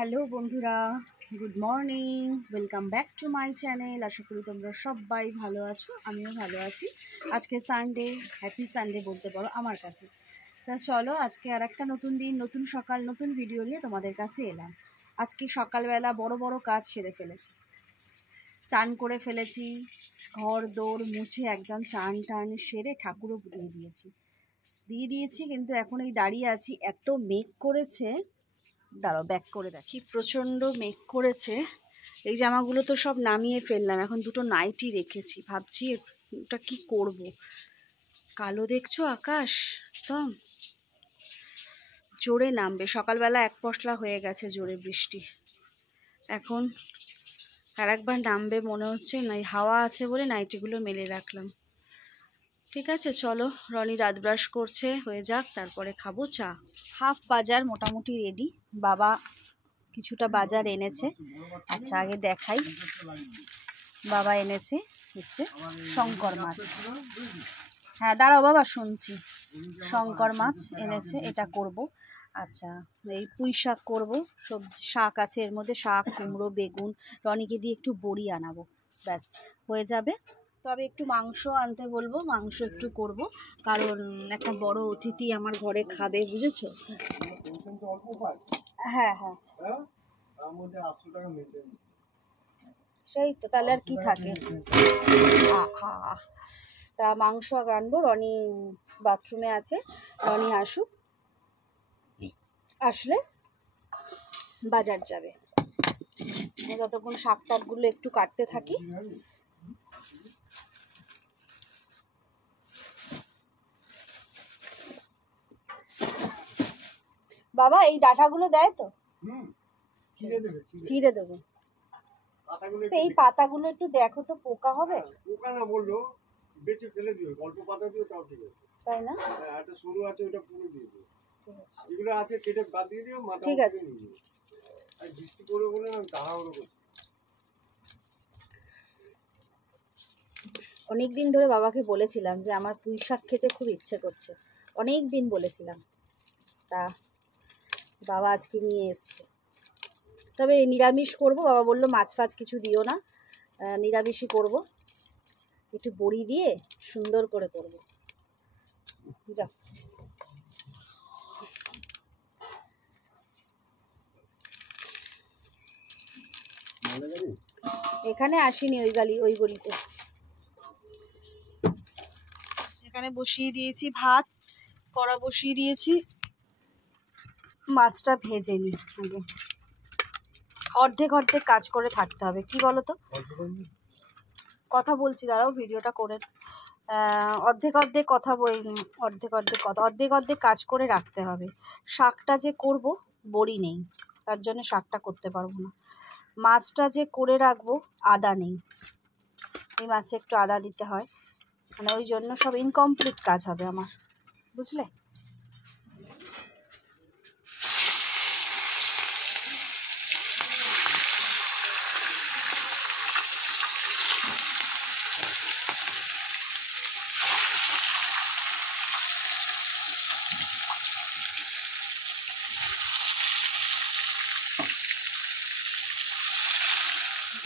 Hello বন্ধুরা, good morning, welcome back to my channel. আশা করি তোমরা সবাই ভালো আছো, আমিও ভালো আছি। আজকে সানডে, হ্যাপি সানডে বলতে পারো আমার কাছে। তা চলো, আজকে আর একটা নতুন দিন, নতুন সকাল, নতুন ভিডিও নিয়ে তোমাদের কাছে এলাম। আজকে সকালবেলা বড় বড় কাজ সেরে ফেলেছি, চান করে ফেলেছি, ঘর দৌড় মুছে একদম চান টান সেরে ঠাকুরও দিয়ে দিয়েছি। কিন্তু এখন এই দাঁড়িয়ে আছি, এত মেঘ করেছে। দাঁড়াও, ব্যাক করে দেখি। প্রচণ্ড মেঘ করেছে। এই জামাগুলো তো সব নামিয়ে ফেললাম, এখন দুটো নাইটি রেখেছি। ভাবছি ওটা কি করব। কালো দেখছো আকাশ, তো জোরে নামবে। সকালবেলা এক পশলা হয়ে গেছে জোরে বৃষ্টি, এখন আর একবার নামবে মনে হচ্ছে। নাই হাওয়া আছে বলে নাইটিগুলো মেলে রাখলাম। ঠিক আছে, চলো। রনি দাঁত ব্রাশ করছে, হয়ে যাক, তারপরে খাবো চা। হাফ বাজার মোটামুটি রেডি। বাবা কিছুটা বাজার এনেছে। আচ্ছা, আগে দেখাই। বাবা এনেছে হচ্ছে শঙ্কর মাছ। হ্যাঁ দাঁড়াও বাবা, শুনছি। শঙ্কর মাছ এনেছে, এটা করব। আচ্ছা, এই পুঁই শাক করবো। সবজি শাক আছে এর মধ্যে, শাক, কুমড়ো, বেগুন। রনিকে দিয়ে একটু বড়ি আনাবো, ব্যাস হয়ে যাবে। তবে একটু মাংস আনতে বলবো, মাংস একটু করব, কারণ একটা বড় অতিথি আমার ঘরে খাবে, বুঝেছো? হ্যাঁ হ্যাঁ, সেই তো, তাহলে আর কি থাকে। তা মাংস আনবো। রনি বাথরুমে আছে, রনি আসুক, আসলে বাজার যাবে। ততক্ষণ শাক টাকগুলো একটু কাটতে থাকি। বাবা এই ডাঁটাগুলো দেয় তো? চিড়ে দেবো। এই পাতাগুলো একটু দেখো তো, পোকা হবে? পোকা না বললো, বেঁচে ফেলে দিও, অল্প পাতা দিও, তাও ঠিক আছে। তাই না? হ্যাঁ, একটা সরু আছে, ওটা পুরো দিয়ে দিও। এগুলো আছে কেটে বাদ দিয়ে দিও, মাথা ঠিক আছে। আর বৃষ্টি করে বলে না, তাড়াহুড়ো করছি। অনেক দিন ধরে বাবাকে বলেছিলাম যে আমার পুঁই শাক খেতে খুব ইচ্ছে করছে, অনেক দিন বলেছিলাম। তা বাবা আজকে নিয়ে এসছে। তবে নিরামিষ করব। বাবা বললো মাছ ফাছ কিছু দিও না, নিরামিষই করব। একটু বড়ি দিয়ে সুন্দর করে করব। যা, এখানে আসিনি, ওই গলিতে। এখানে বসিয়ে দিয়েছি ভাত, কড়া বসিয়ে দিয়েছি। মাছটা ভেজে নিই আগে। অর্ধেক অর্ধেক কাজ করে থাকতে হবে, কি বলো তো? কথা বলছি, দাঁড়াও ভিডিওটা করে। অর্ধেক অর্ধেক কথা অর্ধেক অর্ধেক কাজ করে রাখতে হবে। শাকটা যে করব, বড়ি নেই, তার জন্য শাকটা করতে পারবো না। মাছটা যে করে রাখবো, আদা নেই। এই মাছে একটু আদা দিতে হয়, মানে ওই জন্য সব ইনকমপ্লিট কাজ হবে আমার, বুঝলে?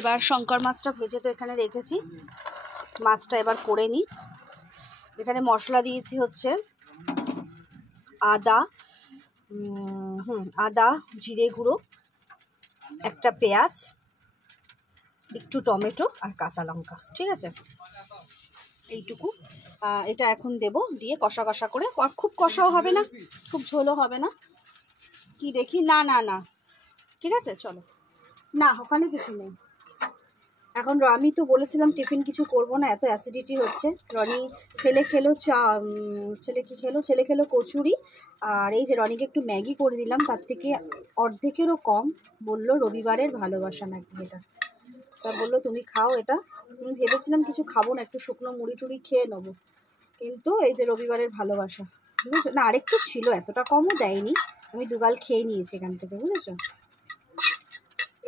এবার শঙ্কর মাছটা ভেজে তো এখানে রেখেছি, মাছটা এবার করে নিই। এখানে মশলা দিয়েছি হচ্ছে আদা, আদা, জিরে গুঁড়ো, একটা পেঁয়াজ, একটু টমেটো আর কাঁচা লঙ্কা। ঠিক আছে, এইটুকু। এটা এখন দেব, দিয়ে কষা কষা করে। খুব কষাও হবে না, খুব ঝোলও হবে না। কি দেখি, না না না, ঠিক আছে চলো। না, ওখানে কিছু নেই এখন। আমি তো বলেছিলাম টিফিন কিছু করব না, এত অ্যাসিডিটি হচ্ছে। রনি ছেলে খেলো ছেলে খেলো কচুরি। আর এই যে রনিকে একটু ম্যাগি করে দিলাম, তার থেকে অর্ধেকেরও কম। বললো রবিবারের ভালোবাসা নাকি এটা, তা বললো তুমি খাও এটা। আমি ভেবেছিলাম কিছু খাবো না, একটু শুকনো মুড়ি টুড়ি খেয়ে নেবো, কিন্তু এই যে রবিবারের ভালোবাসা, বুঝেছো না? আরেকটু ছিল, এতটা কমও দেয়নি। আমি দুগাল খেয়ে নিয়েছি এখান থেকে, বুঝেছো?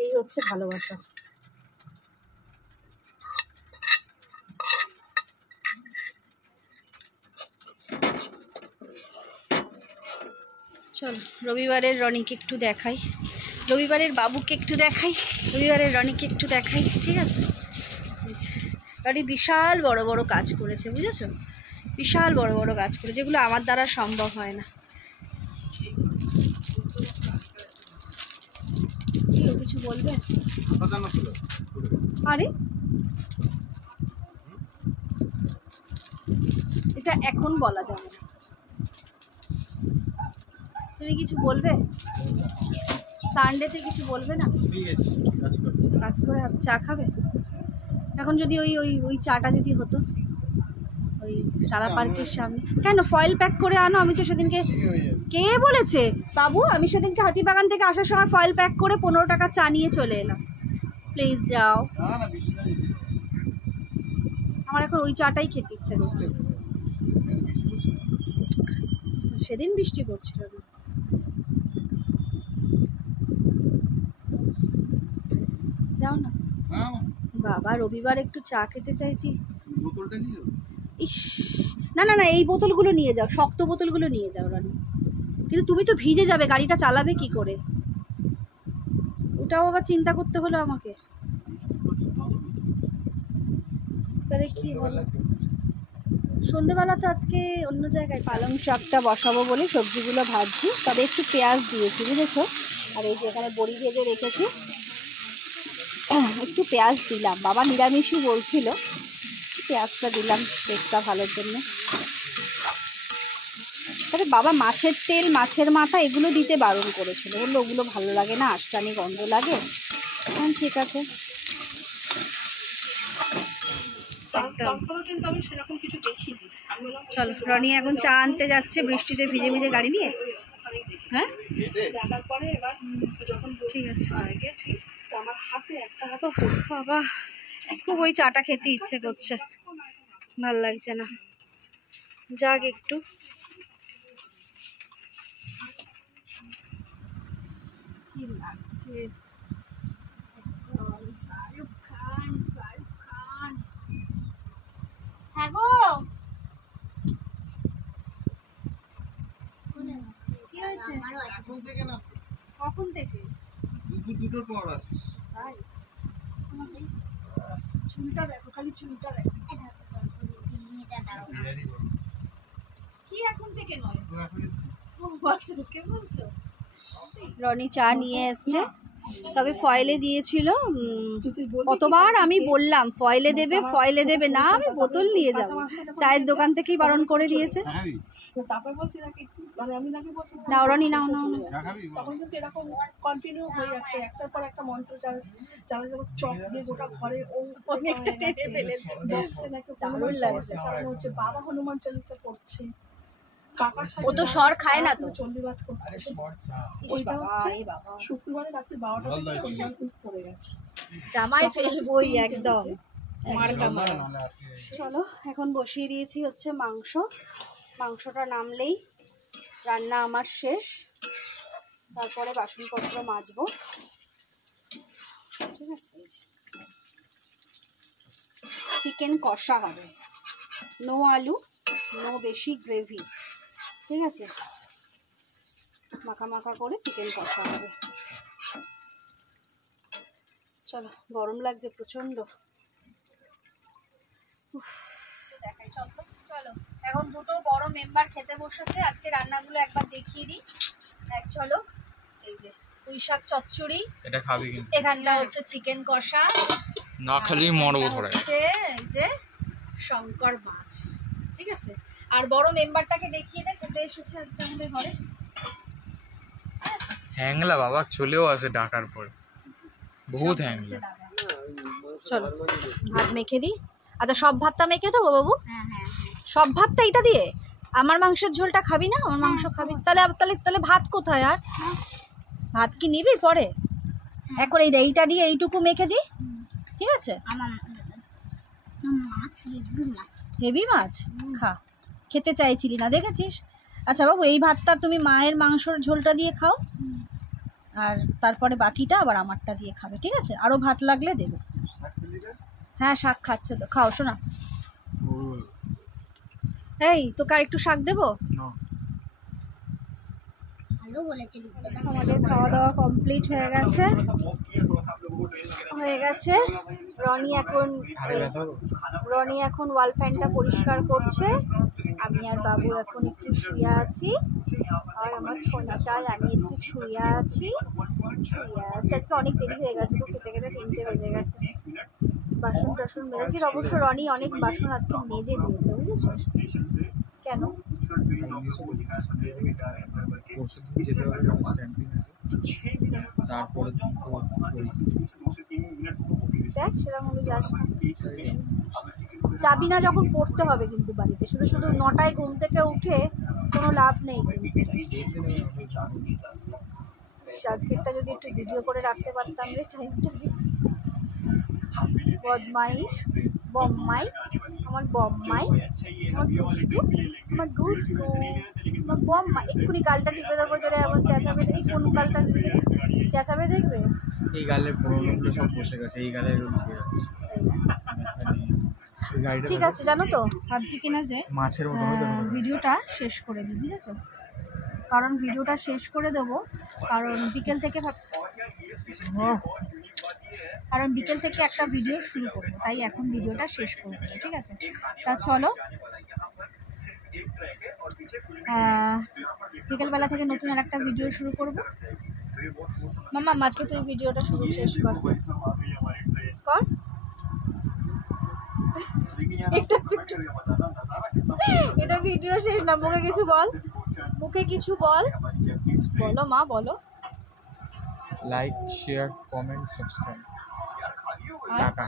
এই হচ্ছে ভালোবাসা। চল রবিবারের রনিকে একটু দেখাই। রবিবারের বাবুকে একটু দেখাই, রবিবারের রনিকে একটু দেখাই, ঠিক আছে? রনি বিশাল বড় বড় কাজ করেছে, বুঝেছো? বিশাল বড় বড় কাজ করেছে, যেগুলো আমার দ্বারা সম্ভব হয় না। কিছু বলবে? আরে এটা এখন বলা যাবে না। তুমি কিছু বলবে? সানডেতে কিছু বলবে না? কাজ করে চা খাবে? এখন যদি ওই ওই ওই চাটা যদি হতো ওই সারা পার্কের সামনে, কেন ফয়েল প্যাক করে আনো? আমি তো সেদিনকে, কে বলেছে বাবু? আমি সেদিনকে হাতিবাগান থেকে আসার সময় ফয়েল প্যাক করে 15 টাকা চা নিয়ে চলে এলাম। প্লিজ যাও, আমার এখন ওই চাটাই খেতে ইচ্ছে করছে। সেদিন বৃষ্টি পড়ছিল না। যাও না বাবা, রবিবার একটু চা খেতে চাইছি। ইস, না না না, এই বোতলগুলো নিয়ে যাও, শক্ত বোতলগুলো নিয়ে যাও রানি। কিন্তু তুমি তো ভিজে যাবে, গাড়িটা চালাবে কি করে? ওটাও আবার চিন্তা করতে হলো আমাকে। তাহলে কি হলো? সন্ধ্যেবেলা তো আজকে অন্য জায়গায় পালং শাকটা বসাবো বলে সবজিগুলো ভাজছি, তবে একটু পেঁয়াজ দিয়েছি, বুঝেছো? আর এই যে এখানে বড়ি ভেজে রেখেছি, একটু পেঁয়াজ দিলাম। বাবা নিরামিষই বলছিল, পেঁয়াজটা দিলাম টেস্টটা ভালোর জন্য। তবে বাবা মাছের তেল, মাছের মাথা এগুলো দিতে বারণ করেছিল, বললো ওগুলো ভালো লাগে না, আষ্টানি গন্ধ লাগে। ঠিক আছে, চলো। রনি এখন চা আনতে যাচ্ছে বৃষ্টিতে ভিজে ভিজে গাড়ি নিয়ে। হ্যাঁ ঠিক আছে। বাবা খুব ওই চাটা খেতে ইচ্ছে করছে, ভাল লাগছে না। যাক একটু কি লাগছে। শাহরুখ খান, শাহরুখ খান। হ্যাঁ গো, কি হয়েছে? কখন থেকে? দুটোর পর আসিস। তাই? চুলটা দেখো, খালি চুলটা দেখো। কি এখন থেকে নয়? কে বলছো? রনি চা নিয়ে এসছে, তবে ফয়েলে দিয়েছিল। কতবার আমি বললাম ফয়েলে দেবে, ফয়েলে দেবে না, আমি বোতল নিয়ে যাব। চায়ের দোকান থেকেই বারণ করে দিয়েছে। নাও রনি, নাও নাও। তখন কিন্তু এরকম কন্টিনিউ হয়ে যাচ্ছে, একটার পর একটা মন্ত্র চালা যাবে, চক দিয়ে গোটা ঘরে অনেকটা টেনে ফেলেছে, দারুণ লাগছে। হচ্ছে বাবা হনুমান চালিসা পড়ছে, ও তো স্বর খায় না তো। চণ্ডীপাঠ করছে। ওইটা হচ্ছে শুক্রবারে রাত্রি 12টা থেকে পড়ে গেছে। জামাই ফেলবই একদম। চলো এখন বসিয়ে দিয়েছি হচ্ছে মাংস। মাংসটা নামলেই রান্না আমার শেষ, তারপরে বাসনপত্র মাজবো, ঠিক আছে? চিকেন কষা হবে, নো আলু, নো বেশি গ্রেভি, ঠিক আছে? মাখা মাখা করে চিকেন কষা হবে। চলো, গরম লাগছে প্রচন্ড। দেখাই চলো। চলো এখন দুটো বড় মেম্বার খেতে বসেছে। আজকে রান্নাগুলো একবার দেখিয়ে দিই। এক চলো, এই যে পুঁই শাক চচ্চড়ি, এটা খাবি কিন্তু এখানটা হচ্ছে চিকেন কষা, না খালি মরবো ধরে। এই যে শঙ্কর মাছ, ঠিক আছে? আর বড় মেম্বারটাকে দেখিয়ে দে, খেতে এসেছে আজকে আমাদের ঘরে। হ্যাংলা বাবা চলেও আসে ডাকার পরে, বহুত হ্যাংলা। চলো ভাত মেখে দিই। আচ্ছা সব ভাতটা মেখে দেবো বাবু? সব ভাতটা এটা দিয়ে? আমার মাংসের ঝোলটা খাবি না? আমার মাংস খাবি? তাহলে তাহলে তাহলে ভাত কোথায়? আর ভাত কি নিবি পরে? এখন এইটা দিয়ে এইটুকু মেখে দিই, ঠিক আছে? হেভি মাছ খা, খেতে চাইছিলি না দেখেছিস? আচ্ছা বাবু এই ভাতটা তুমি মায়ের মাংসর ঝোলটা দিয়ে খাও, আর তারপরে বাকিটা আবার আমারটা দিয়ে খাবে, ঠিক আছে? আরও ভাত লাগলে দেবে। হ্যাঁ শাক খাচ্ছে তো, খাও শোনা। এই তোকে আর একটু শাক দেবো? আমাদের খাওয়া দাওয়া কমপ্লিট হয়ে গেছে। রনি এখন ওয়াল ফ্যানটা পরিষ্কার করছে। আমি আর বাবু এখন একটু শুয়ে আছি, আর আমার ছোনাটাই আমি একটু শুয়ে আছি। আজকে অনেক দেরি হয়ে গেছে, খেতে খেতে 3টে বেজে গেছে। বাসন টাসন মেজে, অবশ্য রনি অনেক বাসন আজকে মেজে দিয়েছে, বুঝেছো? কেন? দেখ সেরকম হলে যাস না, যাবি না যখন পড়তে হবে কিন্তু বাড়িতে। শুধু শুধু 9টায় ঘুম থেকে উঠে কোনো লাভ নেই। আজকেরটা যদি একটু ভিডিও করে রাখতে পারতাম রে টাইমটাকে। বদমাইশ, বম্মাই, আমার বম্মাই, আমার দুষ্টু, আমার দুষ্টু, আমার বম্মা। এক্ষুনি গালটা টিপে দেবো জোরে, এমন চেঁচাবে। এই কোন গালটা চেঁচাবে দেখবে? এই গালের প্রবলেমটা সব বসে গেছে, এই গালে ঢুকে যাচ্ছে। ঠিক আছে, জানো তো ভাবছি কিনা যে মাছের মতো ভিডিওটা শেষ করে দিই, বুঝেছো? কারণ ভিডিওটা শেষ করে দেবো, কারণ বিকেল থেকে একটা ভিডিও শুরু করবো, তাই এখন ভিডিওটা শেষ করে দেবো, ঠিক আছে? তা চলো, বিকেলবেলা থেকে নতুন আর একটা ভিডিও শুরু করবো। মামা আজকে তুই ভিডিওটা শেষ কর। এটা ভিডিও শেষ না, মুখে কিছু বল, বলো মা, বলো। Like, share, comment, subscribe. Tata.